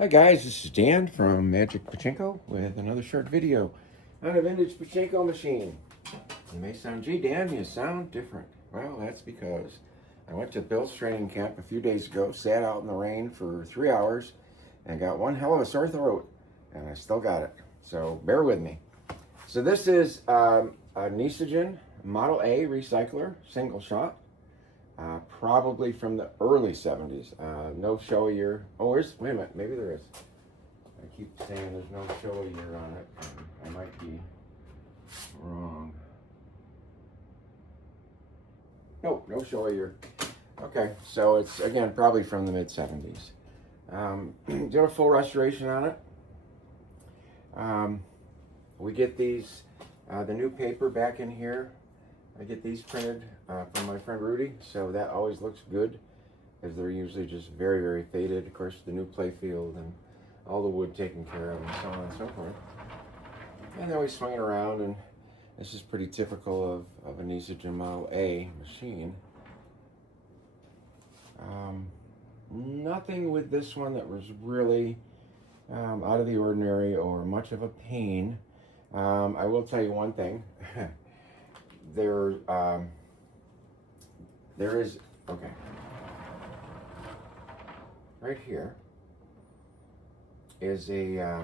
Hi guys, this is Dan from Magic Pachinko with another short video on a vintage Pachinko machine. You may sound, gee Dan, you sound different. Well, that's because I went to Bill's training camp a few days ago, sat out in the rain for 3 hours, and got one hell of a sore throat, and I still got it. So bear with me. So this is a Nishijin Model A recycler, single shot. Probably from the early 70s. No Showa year. Oh, wait a minute, maybe there is. I keep saying there's no Showa year on it. I might be wrong. No Showa year. Okay, so it's, again, probably from the mid-70s. Did a full restoration on it. We get these, the new paper back in here. I get these printed from my friend Rudy, so that always looks good, as they're usually just very, very faded. Of course, the new play field and all the wood taken care of and so on and so forth. And then we swing it around, and this is pretty typical of a Nishijin Model A machine. Nothing with this one that was really out of the ordinary or much of a pain. I will tell you one thing. There is, okay, right here is a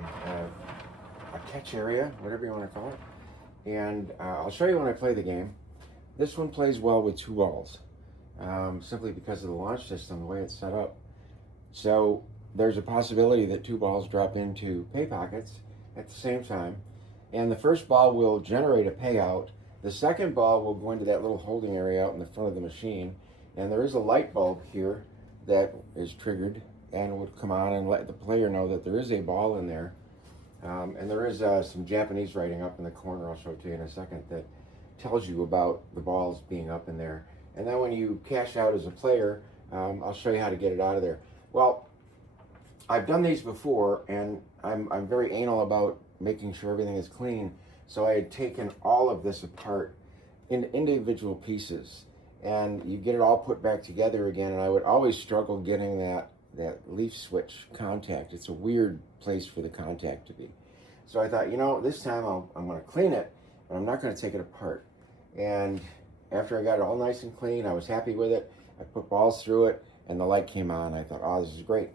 catch area, whatever you want to call it, and I'll show you when I play the game. This one plays well with 2 balls, simply because of the launch system, the way it's set up. So there's a possibility that 2 balls drop into pay pockets at the same time, and the first ball will generate a payout. The second ball will go into that little holding area out in the front of the machine, and there is a light bulb here that is triggered and would come on and let the player know that there is a ball in there. And there is some Japanese writing up in the corner, I'll show it to you in a second, that tells you about the balls being up in there. And then when you cash out as a player, I'll show you how to get it out of there. Well, I've done these before, and I'm very anal about making sure everything is clean. So I had taken all of this apart into individual pieces, and you get it all put back together again, and I would always struggle getting that leaf switch contact. It's a weird place for the contact to be. So I thought, you know, this time I'm going to clean it, but I'm not going to take it apart. And after I got it all nice and clean, I was happy with it. I put balls through it, and the light came on. I thought, oh, this is great.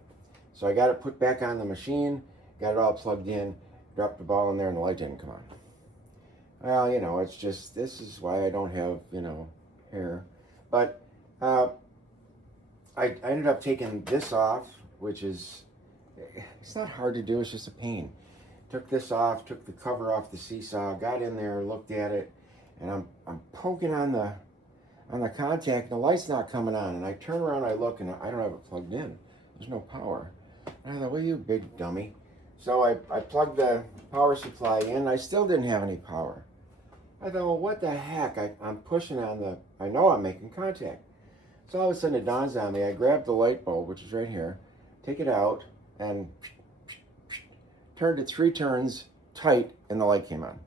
So I got it put back on the machine, got it all plugged in, dropped the ball in there, and the light didn't come on. Well, you know, it's just, this is why I don't have, you know, hair. But I ended up taking this off, which is, it's not hard to do, it's just a pain. Took this off, took the cover off the seesaw, got in there, looked at it, and I'm poking on the contact, and the light's not coming on. And I turn around, I look, and I don't have it plugged in. There's no power. And I thought, well, you big dummy. So I plugged the power supply in, I still didn't have any power. I thought, well, what the heck? I'm pushing on the, I know I'm making contact. So all of a sudden it dawns on me. I grab the light bulb, which is right here, take it out, and turned it 3 turns tight, and the light came on.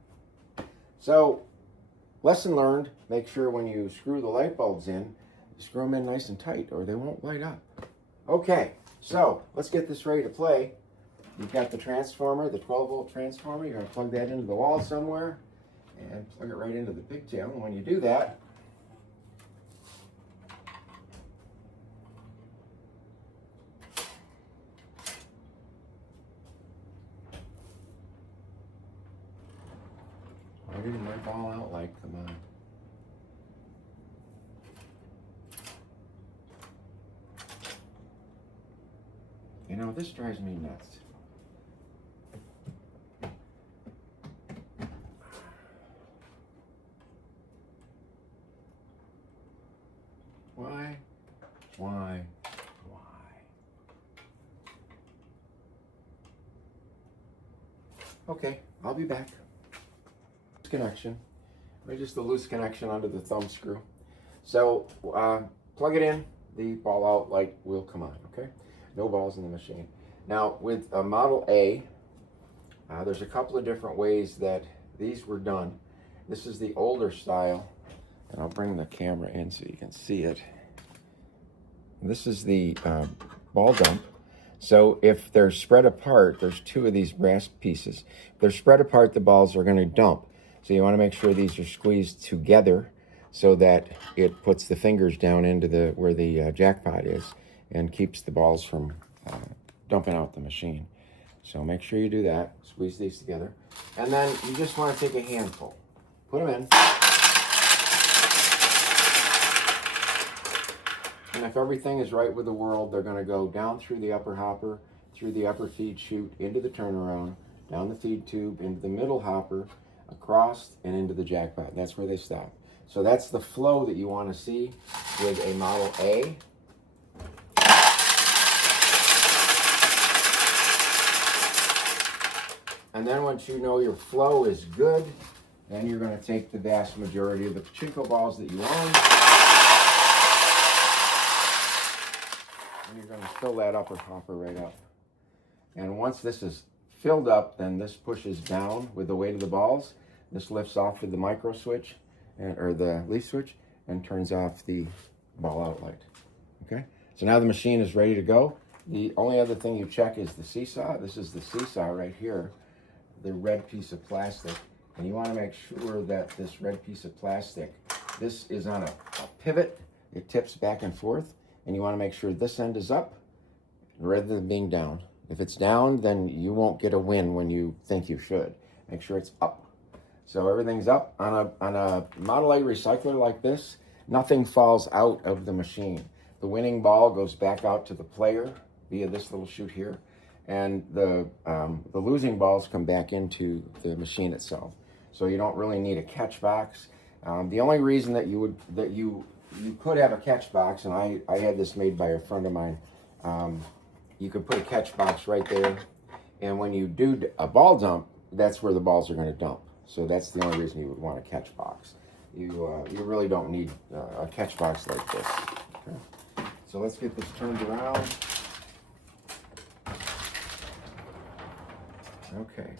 So, lesson learned, make sure when you screw the light bulbs in, screw them in nice and tight, or they won't light up. Okay, so let's get this ready to play. You've got the transformer, the 12-volt transformer. You're going to plug that into the wall somewhere and plug it right into the pigtail. And when you do that, why didn't my ball out light come on? You know, this drives me nuts. Why? Okay, I'll be back. Connection. Just a loose connection under the thumb screw. So plug it in, the ball out light will come on, okay? No balls in the machine. Now with a Model A, there's a couple of different ways that these were done. This is the older style, and I'll bring the camera in so you can see it. This is the ball dump. So if they're spread apart, there's two of these brass pieces. If they're spread apart, the balls are going to dump. So you want to make sure these are squeezed together so that it puts the fingers down into where the jackpot is and keeps the balls from dumping out the machine. So make sure you do that. Squeeze these together. And then you just want to take a handful. Put them in. And if everything is right with the world, they're going to go down through the upper hopper, through the upper feed chute, into the turnaround, down the feed tube, into the middle hopper, across, and into the jackpot. And that's where they stop. So that's the flow that you want to see with a Model A. And then once you know your flow is good, then you're going to take the vast majority of the Pachinko balls that you own, and you're going to fill that upper hopper right up. And once this is filled up, then this pushes down with the weight of the balls. This lifts off with the micro switch, or the leaf switch, and turns off the ball out light. Okay? So now the machine is ready to go. The only other thing you check is the seesaw. This is the seesaw right here, the red piece of plastic. And you want to make sure that this red piece of plastic, this is on a pivot. It tips back and forth. And you want to make sure this end is up rather than being down. If it's down, then you won't get a win when you think you should. Make sure it's up. So everything's up. On a Model A recycler like this, nothing falls out of the machine. The winning ball goes back out to the player via this little chute here, and the losing balls come back into the machine itself. So you don't really need a catch box. The only reason that you could have a catch box, and I had this made by a friend of mine. You could put a catch box right there, and when you do a ball dump, that's where the balls are going to dump. So that's the only reason you would want a catch box. You really don't need a catch box like this. Okay. So let's get this turned around. Okay.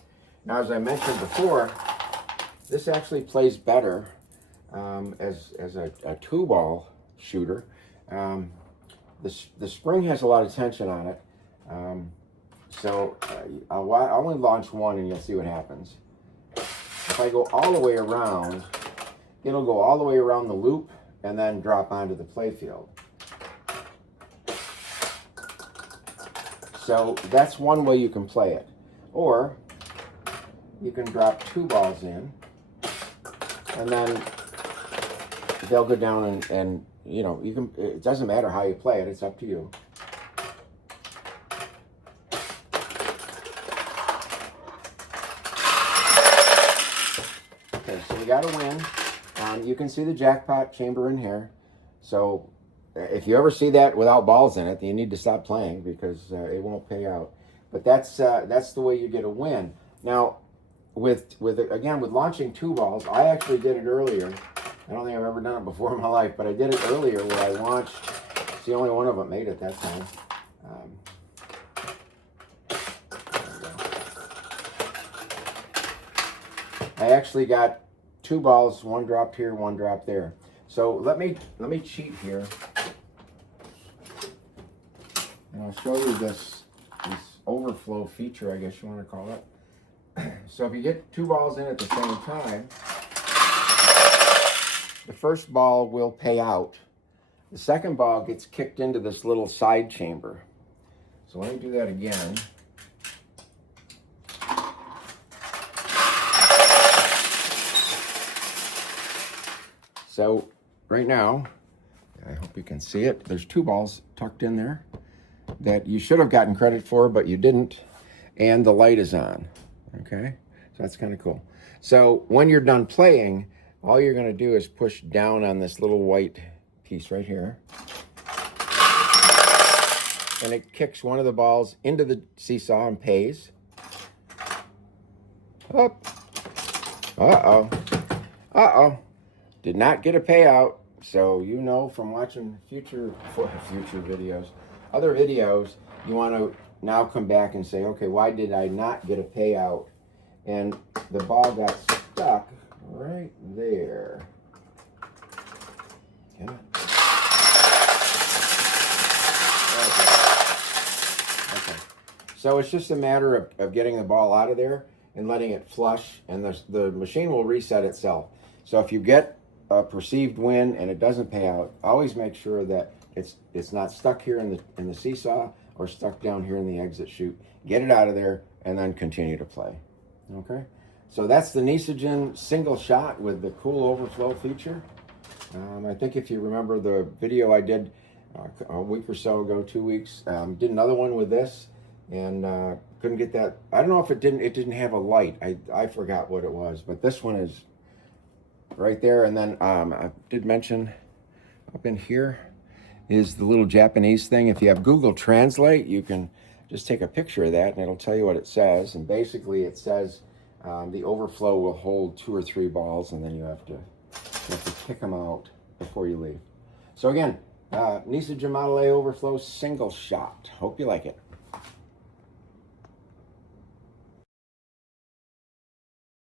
Now, as I mentioned before, this actually plays better as a two-ball shooter. The spring has a lot of tension on it. So I'll only launch one and you'll see what happens. If I go all the way around, it'll go all the way around the loop and then drop onto the playfield. So that's one way you can play it. Or you can drop two balls in and then they'll go down and you know, you can, it doesn't matter how you play it, it's up to you. Okay, so we got a win. You can see the jackpot chamber in here. So if you ever see that without balls in it, then you need to stop playing because it won't pay out. But that's the way you get a win. Now, with launching two balls, I actually did it earlier. I don't think I've ever done it before in my life, but I did it earlier where I launched. It's the only one of them made it that time. I actually got two balls, one dropped here, one dropped there. So let me cheat here, and I'll show you this overflow feature, I guess you want to call it. So if you get two balls in at the same time, the first ball will pay out. The second ball gets kicked into this little side chamber. So let me do that again. So right now, I hope you can see it, there's two balls tucked in there that you should have gotten credit for, but you didn't, and the light is on, okay? So that's kind of cool. So when you're done playing, all you're going to do is push down on this little white piece right here, and it kicks one of the balls into the seesaw and pays. Up. Uh-oh. Uh-oh. Did not get a payout. So you know from watching future videos, other videos, you want to now come back and say, okay, why did I not get a payout? And the ball got stuck right there. Yeah. Okay. So it's just a matter of getting the ball out of there and letting it flush, and the machine will reset itself. So if you get a perceived win and it doesn't pay out, always make sure that it's not stuck here in the seesaw or stuck down here in the exit chute. Get it out of there and then continue to play. Okay, so that's the Nishijin single shot with the cool overflow feature. I think if you remember the video I did a week or so ago, 2 weeks, did another one with this, and couldn't get that. I don't know if it didn't have a light. I forgot what it was, but this one is right there. And then I did mention up in here is the little Japanese thing. If you have Google Translate, you can just take a picture of that and it'll tell you what it says. And basically it says the overflow will hold 2 or 3 balls, and then you have to kick them out before you leave. So again, Nishijin Model A overflow single shot. Hope you like it.